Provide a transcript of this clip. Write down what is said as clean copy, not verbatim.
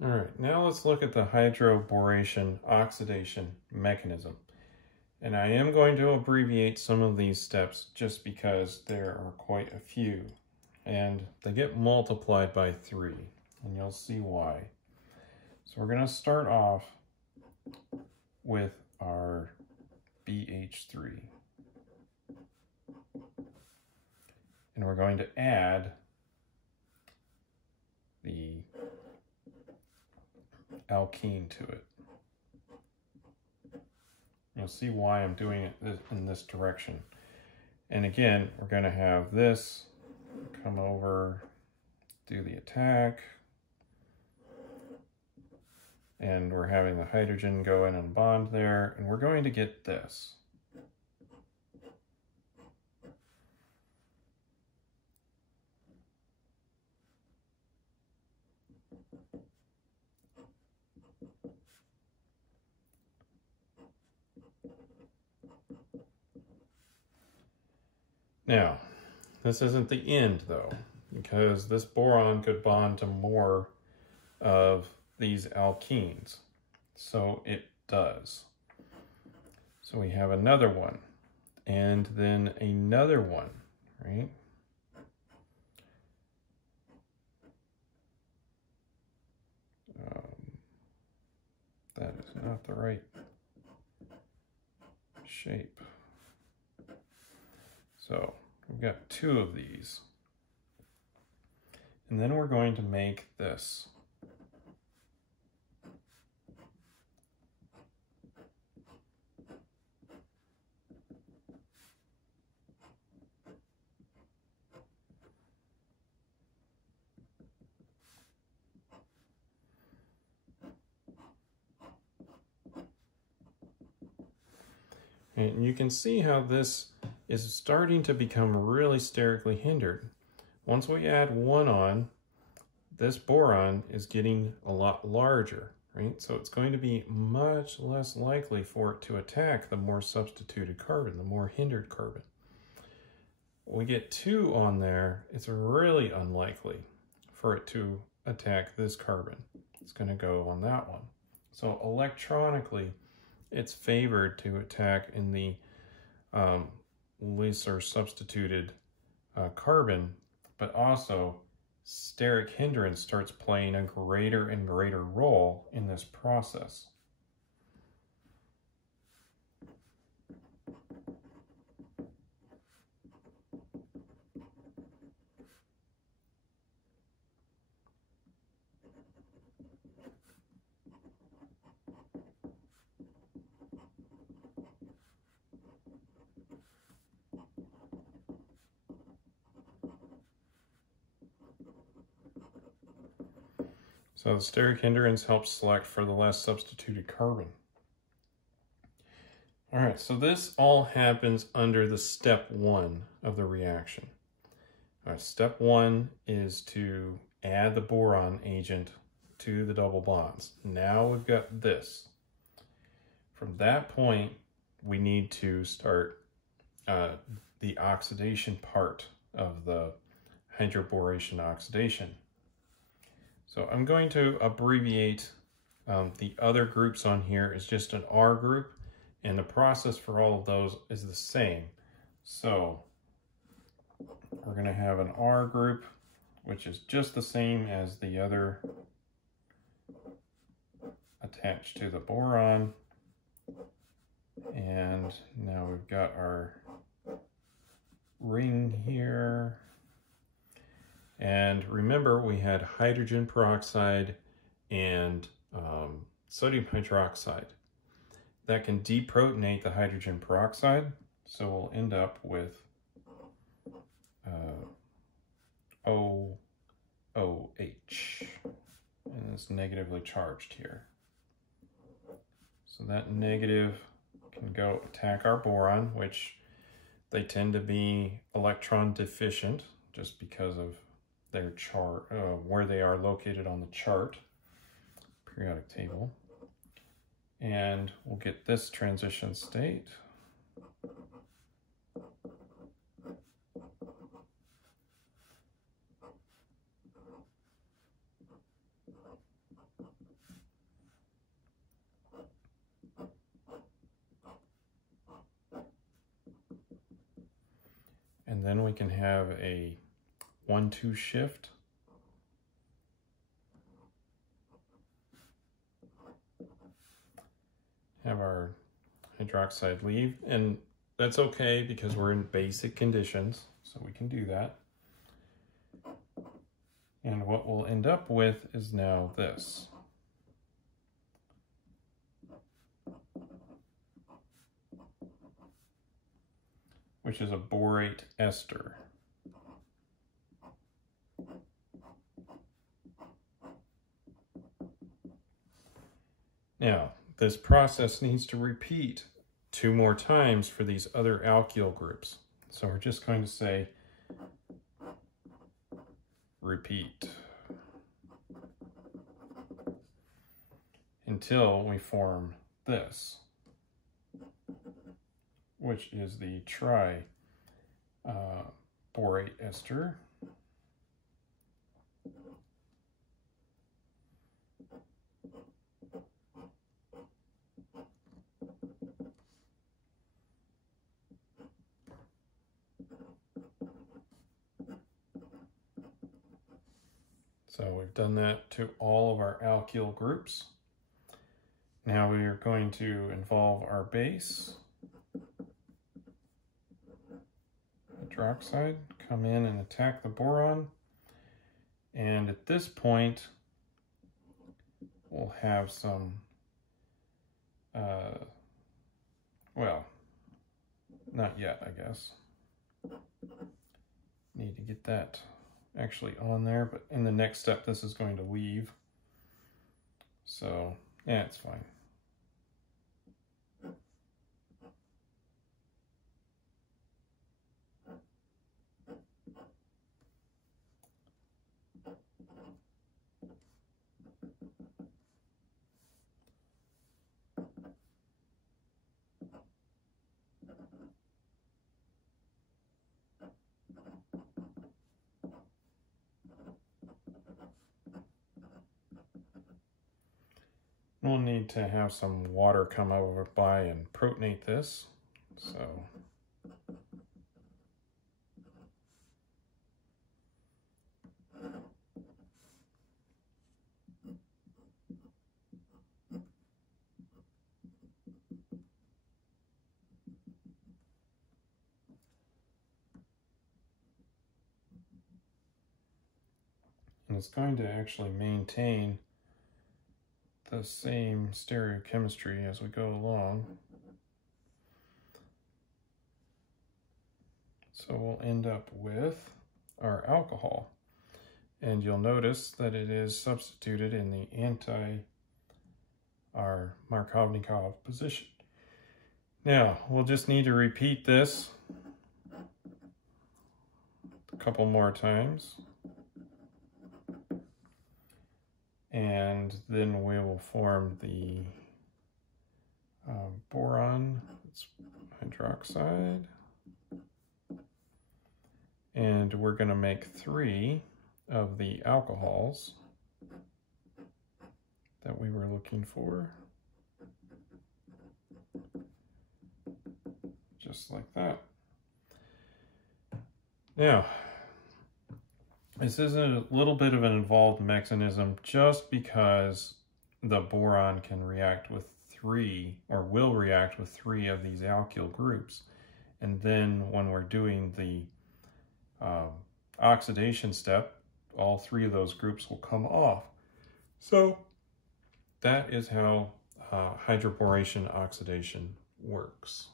All right, now let's look at the hydroboration oxidation mechanism. And I am going to abbreviate some of these steps just because there are quite a few. And they get multiplied by 3, and you'll see why. So we're going to start off with our BH3. And we're going to add the alkene to it. You'll see why I'm doing it in this direction. And again, we're going to have this come over, do the attack, and we're having the hydrogen go in and bond there, and we're going to get this. Now, this isn't the end though, because this boron could bond to more of these alkenes. So it does. So we have another one, and then another one, right? That is not the right shape. So we've got 2 of these. And then we're going to make this. And you can see how this is starting to become really sterically hindered. Once we add 1 on, this boron is getting a lot larger, right? So it's going to be much less likely for it to attack the more substituted carbon, the more hindered carbon. When we get 2 on there, it's really unlikely for it to attack this carbon. It's going to go on that one. So electronically, it's favored to attack in the lesser substituted carbon, but also steric hindrance starts playing a greater and greater role in this process. So the steric hindrance helps select for the less substituted carbon. All right, so this all happens under the step 1 of the reaction. All right, step 1 is to add the boron agent to the double bonds. Now we've got this. From that point, we need to start the oxidation part of the hydroboration oxidation. So I'm going to abbreviate the other groups on here as just an R group, and the process for all of those is the same. So we're going to have an R group, which is just the same as the other attached to the boron. And now we've got our ring here. And remember, we had hydrogen peroxide and sodium hydroxide. That can deprotonate the hydrogen peroxide, so we'll end up with OOH, and it's negatively charged here. So that negative can go attack our boron, which they tend to be electron deficient just because of their chart, where they are located on the chart, periodic table. And we'll get this transition state. can have a 1-2 shift. Have our hydroxide leave, and that's okay because we're in basic conditions, so we can do that. And what we'll end up with is now this. Which is a borate ester. Now, this process needs to repeat 2 more times for these other alkyl groups. So we're just going to say repeat until we form this, which is the tri-borate ester. So we've done that to all of our alkyl groups. Now we are going to involve our base, hydroxide, come in and attack the boron. And at this point, we'll have some, well, not yet, I guess. Need to get that actually on there, but in the next step, this is going to leave. So, yeah, it's fine. We'll need to have some water come over by and protonate this. So and it's going to actually maintain the same stereochemistry as we go along. So we'll end up with our alcohol. And you'll notice that it is substituted in the our Markovnikov position. Now, we'll just need to repeat this a couple more times. And then we will form the boron, it's hydroxide. And we're going to make 3 of the alcohols that we were looking for. Just like that. Now, this is a little bit of an involved mechanism just because the boron can react with 3, or will react with 3 of these alkyl groups. And then when we're doing the oxidation step, all 3 of those groups will come off. So that is how hydroboration oxidation works.